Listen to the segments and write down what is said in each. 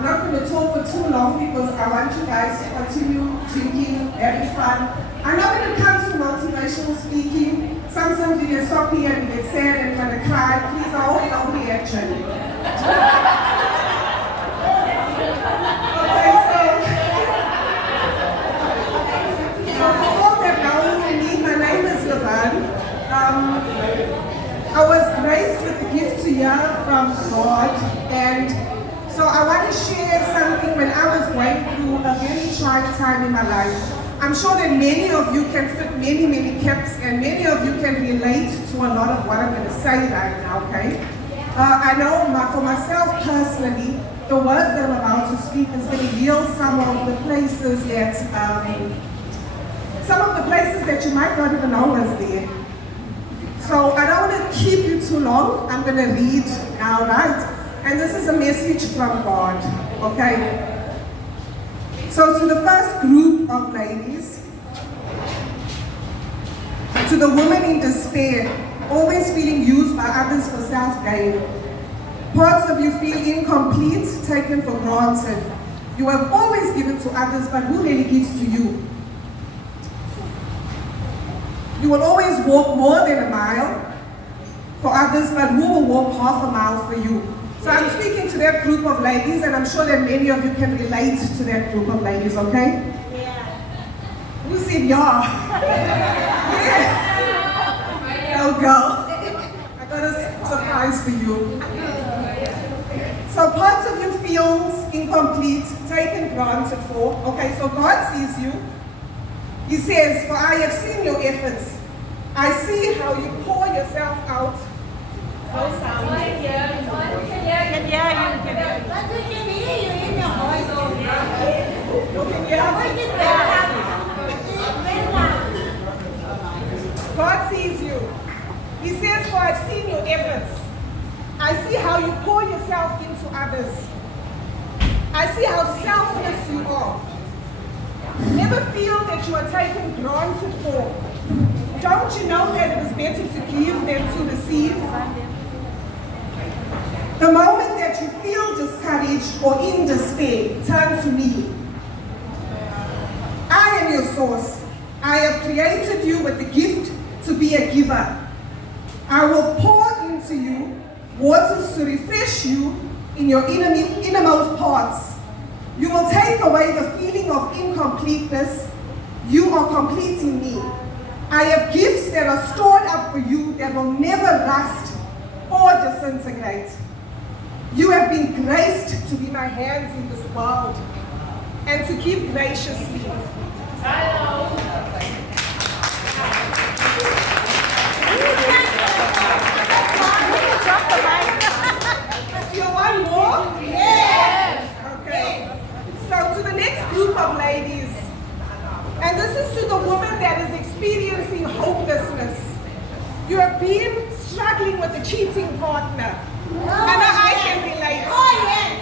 I'm not going to talk for too long because I want you guys to continue drinking, having fun. I know when it comes to motivational speaking, sometimes you get stop here and get sad and want to cry. Please, I hope you don't react, Jenny. Okay, so for all that know me, my name is Durban. I was graced with the gift to hear from God, and so I want to share something when I was going through a very trying time in my life. I'm sure that many of you can fit many caps, and many of you can relate to a lot of what I'm going to say right now, okay? I know for myself personally, the words that I'm about to speak is going to heal some of the places that you might not even know was there. So I don't want to keep you too long. I'm going to read now, right? And this is a message from God, okay? So to the first group of ladies, to the woman in despair, always feeling used by others for self-gain. Parts of you feel incomplete, taken for granted. You have always given to others, but who really gives to you? You will always walk more than a mile for others, but who will walk half a mile for you? So I'm speaking to that group of ladies, and I'm sure that many of you can relate to that group of ladies, okay? Yeah. Who said yeah? Yeah. Oh, girl. I got a surprise for you. So parts of you feels incomplete, taken granted for. Okay, so God sees you. He says, for I have seen your efforts. I see how you pour yourself out. No sound. But we can hear you in your voice. God sees you. He says, for I've seen your efforts. I see how you pour yourself into others. I see how selfless you are. Never feel that you are taken granted for. Don't you know that it is better to give than to receive? The moment that you feel discouraged or in despair, turn to me. I am your source. I have created you with the gift to be a giver. I will pour into you waters to refresh you in your innermost parts. You will take away the feeling of incompleteness. You are completing me. I have gifts that are stored up for you that will never rust or disintegrate. You have been graced to be my hands in this world and to give graciously. You want more? Yes. Okay. So to the next group of ladies, and this is to the woman that is experiencing hopelessness. You have been struggling with a cheating partner. And I can relate. Oh, yes.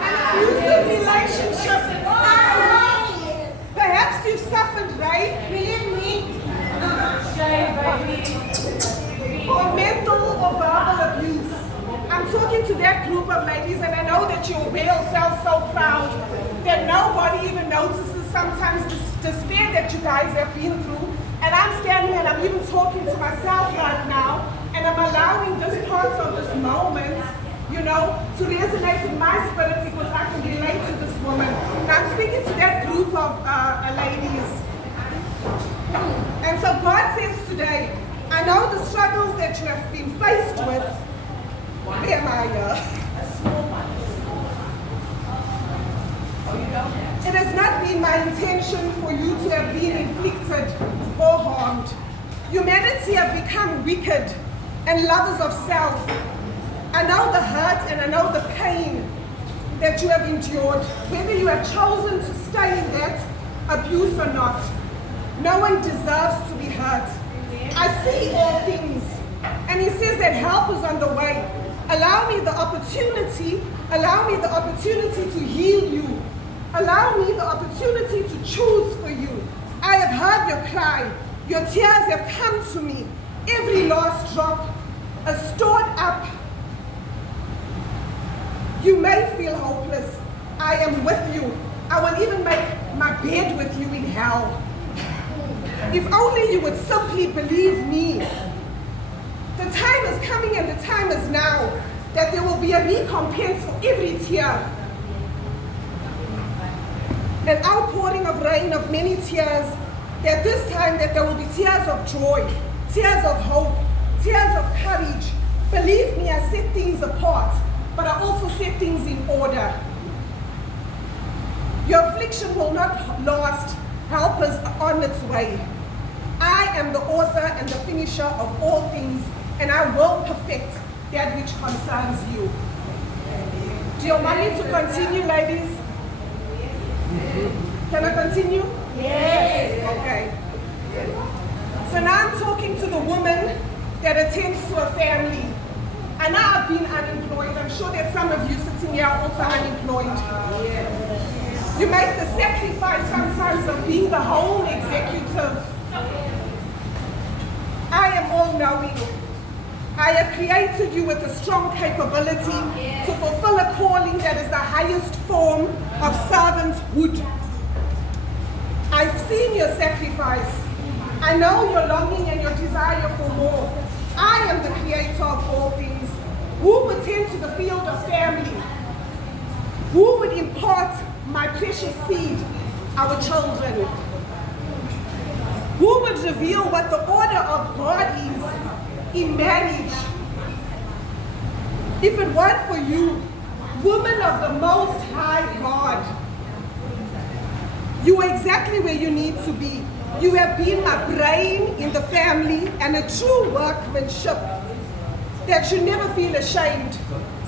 An abusive relationship. Perhaps you've suffered, right? Believe me. Or mental or verbal abuse. I'm talking to that group of ladies, and I know that you'll wear yourself so proud that nobody even notices sometimes the despair that you guys have been through. And I'm standing and I'm even talking to myself right now, and I'm allowing this part of this moment, you know, to resonate in my spirit because I can relate to this woman. And I'm speaking to that group of ladies. And so God says today, I know the struggles that you have been faced with. Where am I here? It has not been my intention for you to have been inflicted or harmed. Humanity have become wicked and lovers of self. I know the hurt and I know the pain that you have endured, whether you have chosen to stay in that abuse or not. No one deserves to be hurt. I see all things. And he says that help is on the way. Allow me the opportunity to heal you. Allow me the opportunity to choose for you. I have heard your cry. Your tears have come to me. Every last drop, a stored up You may feel hopeless. I am with you. I will even make my bed with you in hell. If only you would simply believe me. The time is coming and the time is now that there will be a recompense for every tear. An outpouring of rain of many tears, that this time that there will be tears of joy, tears of hope, tears of courage. Believe me, I set things apart, but I also set things in order. Your affliction will not last. Help is on its way. I am the author and the finisher of all things, and I will perfect that which concerns you. Do you want me to continue, ladies? Can I continue? Yes. Okay. So now I'm talking to the woman that attends to a family. And now I've been unemployed. I'm sure that some of you sitting here are also unemployed. You make the sacrifice sometimes of being the home executive. I am all-knowing. I have created you with a strong capability to fulfill a calling that is the highest form of servanthood. I've seen your sacrifice. I know your longing and your desire for more. I am the creator of all things. Who would tend to the field of family? Who would impart my precious seed, our children? Who would reveal what the order of God is in marriage? If it weren't for you, woman of the Most High God, you are exactly where you need to be. You have been my brain in the family and a true workmanship that should never feel ashamed.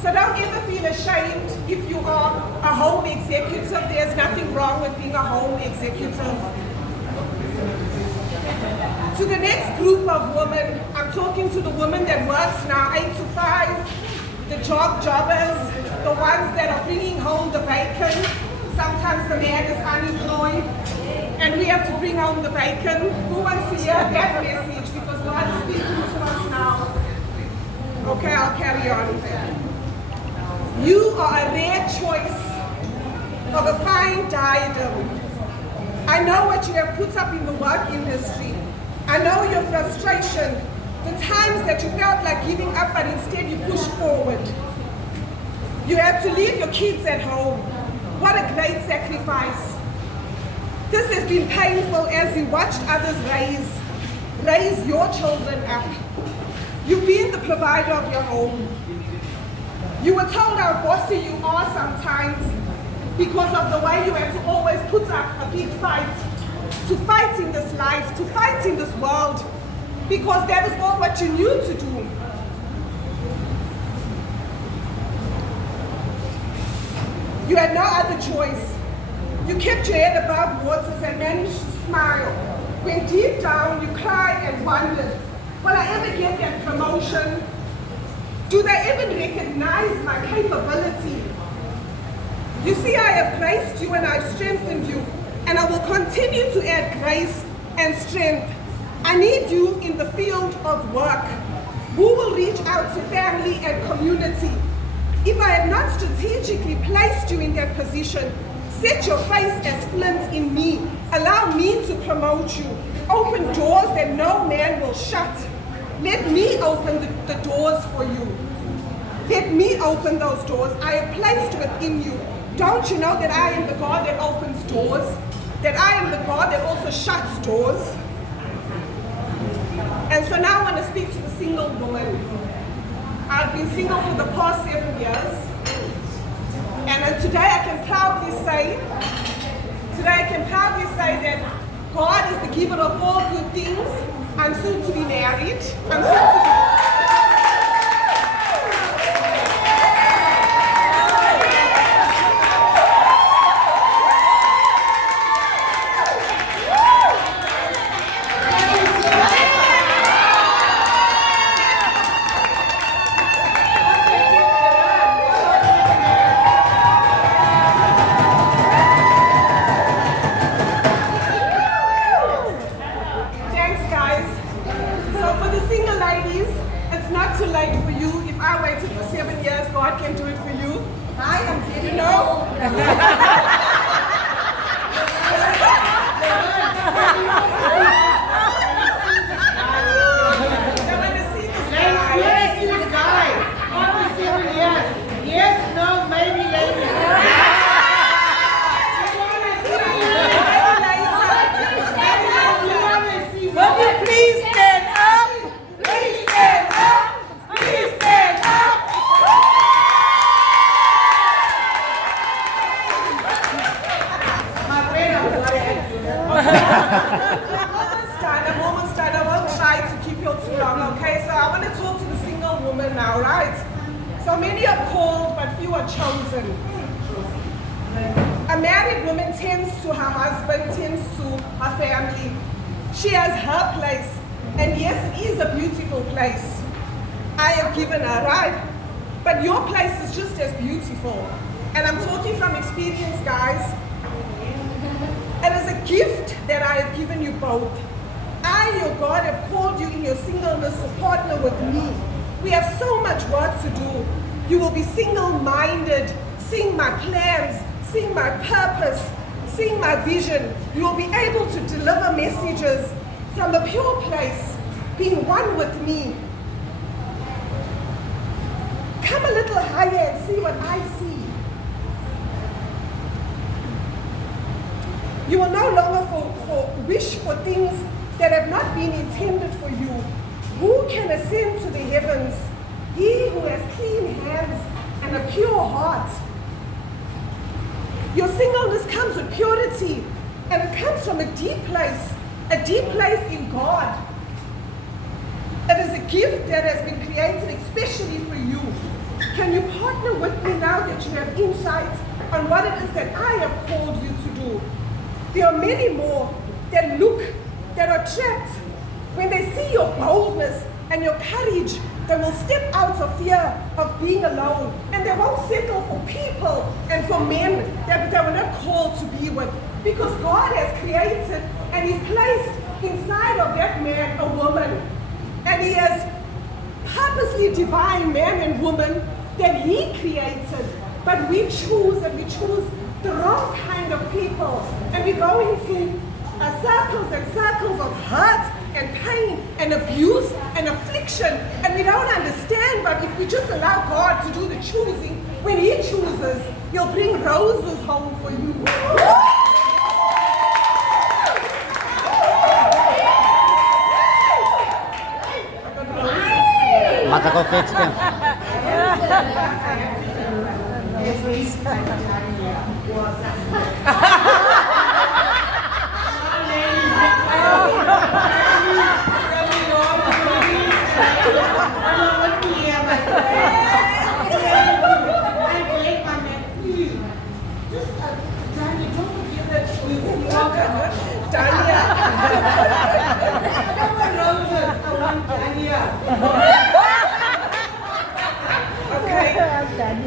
So don't ever feel ashamed if you are a home executive. There's nothing wrong with being a home executive. To the next group of women, I'm talking to the woman that works now 8 to 5, the jobbers, the ones that are bringing home the bacon. Sometimes the man is unemployed and we have to bring home the bacon. Who wants to hear that message? Because God is speaking to us now. Okay, I'll carry on. You are a rare choice of a fine diadem. I know what you have put up in the work industry. I know your frustration, the times that you felt like giving up, but instead you pushed forward. You had to leave your kids at home. What a great sacrifice. This has been painful as you watched others raise your children up. You've been the provider of your home. You were told how bossy you are sometimes because of the way you had to always put up a big fight, to fight in this life, to fight in this world, because that is all what you knew to do. You had no other choice. You kept your head above waters and managed to smile, when deep down you cried and wondered, will I ever get that promotion? Do they even recognize my capability? You see, I have graced you and I've strengthened you, and I will continue to add grace and strength. I need you in the field of work. Who will reach out to family and community? If I had not strategically placed you in that position, set your face as flint in me. Allow me to promote you. Open doors that no man will shut. Let me open the doors for you. Let me open those doors I have placed within you. Don't you know that I am the God that opens doors? That I am the God that also shuts doors? And so now I want to speak to the single woman. I've been single for the past 7 years. And today I can proudly say that God is the giver of all good things. I'm soon to be married. I'm soon to be... Hi, I'm here. You know? Yes, no, maybe later. Will you please stand up? Please stand up. Please stand up. My friend, I'm almost done. I won't try to keep you too long, okay? So I want to talk to the single woman now, right? So many are called, but few are chosen. A married woman tends to her husband, tends to her family. She has her place, and yes, it is a beautiful place. I have given her, right? But your place is just as beautiful. And I'm talking from experience, guys. It is a gift that I have given you both. I, your God, have called you in your singleness to partner with me. We have so much work to do. You will be single-minded, seeing my plans, seeing my purpose, seeing my vision. You will be able to deliver messages from a pure place, being one with me. Come a little higher and see what I see. You will no longer wish for things that have not been intended for you. Who can ascend to the heavens? He who has clean hands and a pure heart. Your singleness comes with purity, and it comes from a deep place in God. It is a gift that has been created especially for you. Can you partner with me now that you have insight on what it is that I have called you to do? There are many more that are trapped. When they see your boldness and your courage, they will step out of fear of being alone, and they won't settle for people and for men that they were not called to be with, because God has created and He's placed inside of that man a woman, and He has purposely divine man and woman that He created, but we choose the wrong kind of people, and we go into circles and circles of hurt and pain and abuse and affliction, and we don't understand. But if we just allow God to do the choosing, when He chooses, He'll bring roses home for you. Mag ik al fixen?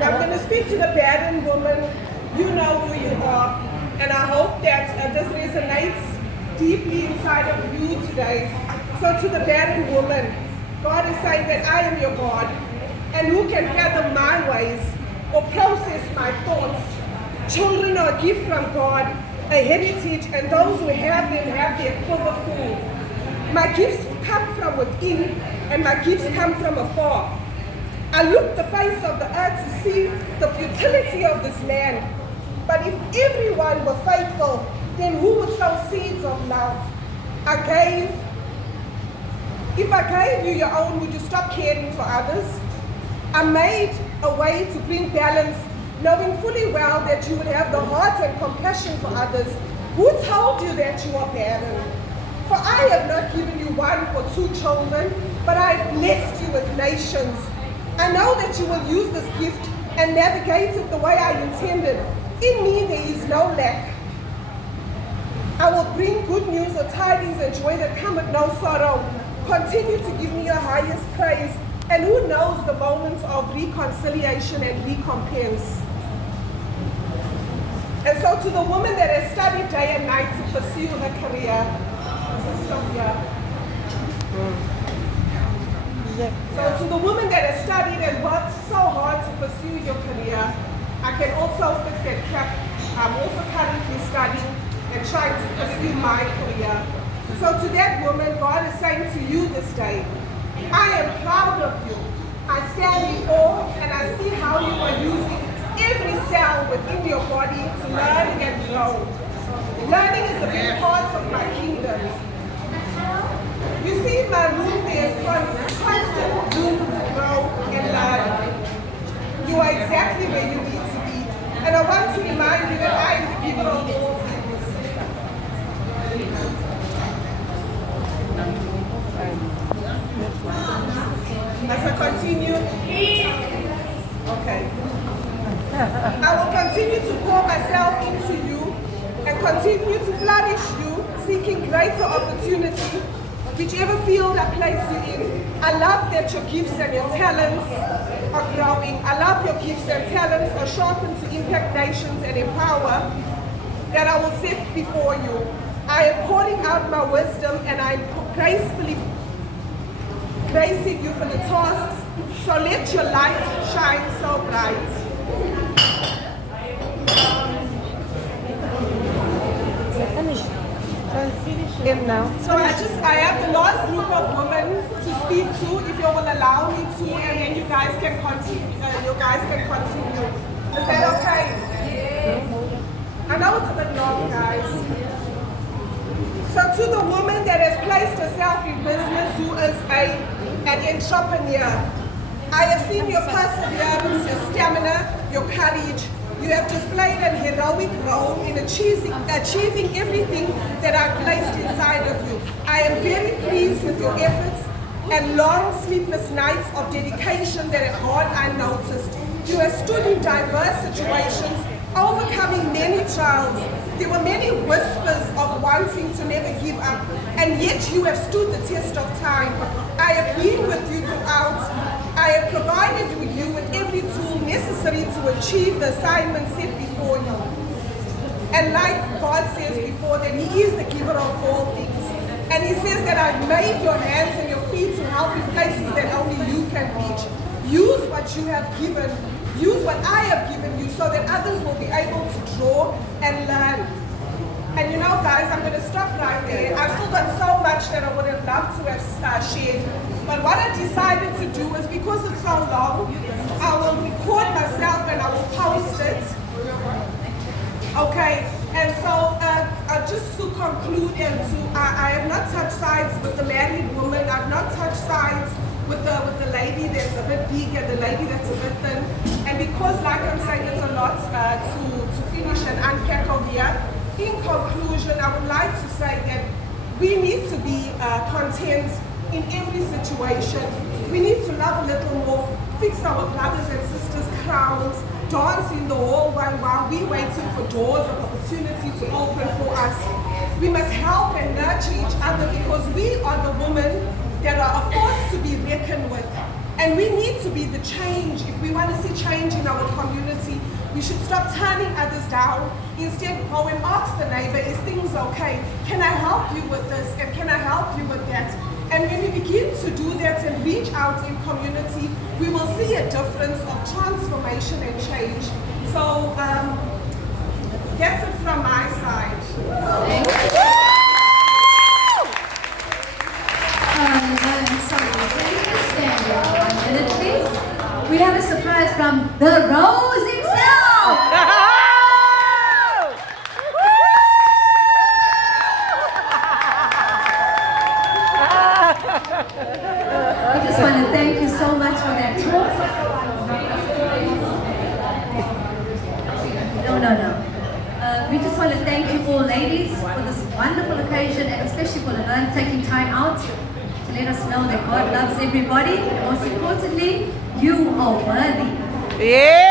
I'm going to speak to the barren woman. You know who you are, and I hope that this resonates deeply inside of you today. So to the barren woman, God is saying that I am your God, and who can fathom my ways or process my thoughts? Children are a gift from God, a heritage, and those who have them have their quiver full. My gifts come from within, and my gifts come from afar. I look the face of the earth to see the futility of this land. But if everyone were faithful, then who would sow seeds of love? If I gave you your own, would you stop caring for others? I made a way to bring balance, knowing fully well that you would have the heart and compassion for others. Who told you that you are barren? For I have not given you 1 or 2 children, but I have blessed you with nations. I know that you will use this gift and navigate it the way I intended. In me there is no lack. I will bring good news or tidings and joy that come with no sorrow. Continue to give me your highest praise, and who knows the moments of reconciliation and recompense. And so to the woman that has studied day and night to pursue her career, so to the woman that has studied and worked so hard to pursue your career, I can also fit that cap. I'm also currently studying and trying to pursue my career. So to that woman, God is saying to you this day, I am proud of you. I stand in awe and I see how you are using every cell within your body to learn and grow. Learning is a big part of my kingdom. You see in my room there is constant room to grow and learn. You are exactly where you need to be. And I want to remind you that I am the giver of all things. As I continue, okay. I will continue to pour myself into you and continue to flourish you, seeking greater opportunity, whichever field I place you in. I love that your gifts and your talents are growing. I love your gifts and talents are sharpened to impact nations and empower that I will set before you. I am pouring out my wisdom and I am gracefully gracing you for the tasks, so let your light shine so bright. So I have the last group of women to speak to, if you will allow me to, and then you guys can continue. Is that okay? I know it's a bit long, guys. So to the woman that has placed herself in business, who is an entrepreneur, I have seen your perseverance, your stamina, your courage. You have displayed an heroic role in achieving everything that I placed inside of you. I am very pleased with your efforts and long sleepless nights of dedication that have gone unnoticed. You have stood in diverse situations, overcoming many trials. There were many whispers of wanting to never give up, and yet you have stood the test of time. I have been with you throughout. I have provided you with every tool necessary to achieve the assignment set before you. And like God says before, that He is the giver of all things. And He says that I've made your hands and your feet to help in places that only you can reach. Use what you have given. Use what I have given you so that others will be able to draw and learn. And you know, guys, I'm going to stop right there. I've still got so much that I would have loved to have shared. But what I decided to do is, because it's so long, I will record myself and I will post it. Okay, and so just to conclude and I have not touched sides with the married woman. I've not touched sides with the lady that's a bit big and the lady that's a bit thin. And because, like I'm saying, it's a lot to finish and unpack over here. In conclusion, I would like to say that we need to be content in every situation. We need to love a little more, fix our brothers and sisters' crowns, dance in the hallway while we're waiting for doors of opportunity to open for us. We must help and nurture each other because we are the women that are a force to be reckoned with. And we need to be the change. If we want to see change in our community, we should stop turning others down. Instead, go and ask the neighbor, is things okay? Can I help you with this? And can I help you with that? And when we begin to do that and reach out in community, we will see a difference of transformation and change. So that's it from my side. Thank you. We have a surprise from the Rose himself. I just want to thank you so much for that talk. No. We just want to thank you all ladies for this wonderful occasion, and especially for Laverne taking time out to let us know that God loves everybody, and most importantly, you are worthy. Yeah.